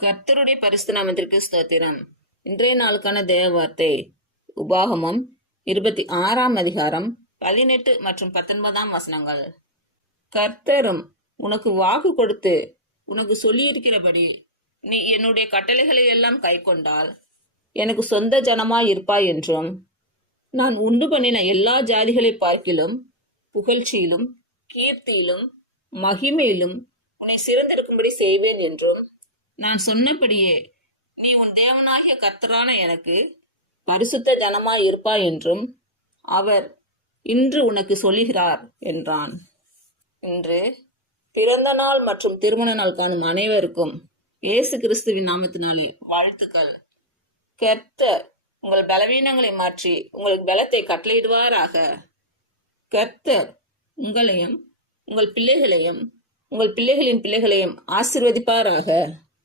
கர்த்தருடைய பரிசுத்த நாமத்திற்கு ஸ்தோத்திரம். இன்றைய நாளுக்கான தேவ வார்த்தை உபாகமம் 26ஆம் அதிகாரம் 18 மற்றும் 19ஆம் வசனங்கள். கர்த்தரும் உனக்கு வாக்கு கொடுத்து உனக்கு சொல்லியிருக்கிறபடி நீ என்னுடைய கட்டளைகளை எல்லாம் கைக்கொண்டால் எனக்கு சொந்த ஜனமாய் இருப்பாய் என்றும், நான் உண்டு பண்ணின எல்லா ஜாதிகளை பார்க்கிலும் புகழ்ச்சியிலும் கீர்த்தியிலும் மகிமையிலும் உன்னை சிறந்திருக்கும்படி செய்வேன் என்றும், நான் சொன்னபடியே நீ உன் தேவனாகிய கர்த்தரான எனக்கு பரிசுத்த ஜனமாய் இருப்பாய் என்றும் அவர் இன்று உனக்கு சொல்லுகிறார் என்றான். இன்று பிறந்த நாள் மற்றும் திருமண நாள் காணும் அனைவருக்கும் இயேசு கிறிஸ்துவின் நாமத்தினாலே வாழ்த்துக்கள். கர்த்தர் உங்கள் பலவீனங்களை மாற்றி உங்களுக்கு பலத்தை கட்டளையிடுவாராக. கர்த்தர் உங்களையும் உங்கள் பிள்ளைகளையும் உங்கள் பிள்ளைகளின் பிள்ளைகளையும் ஆசீர்வதிப்பாராக.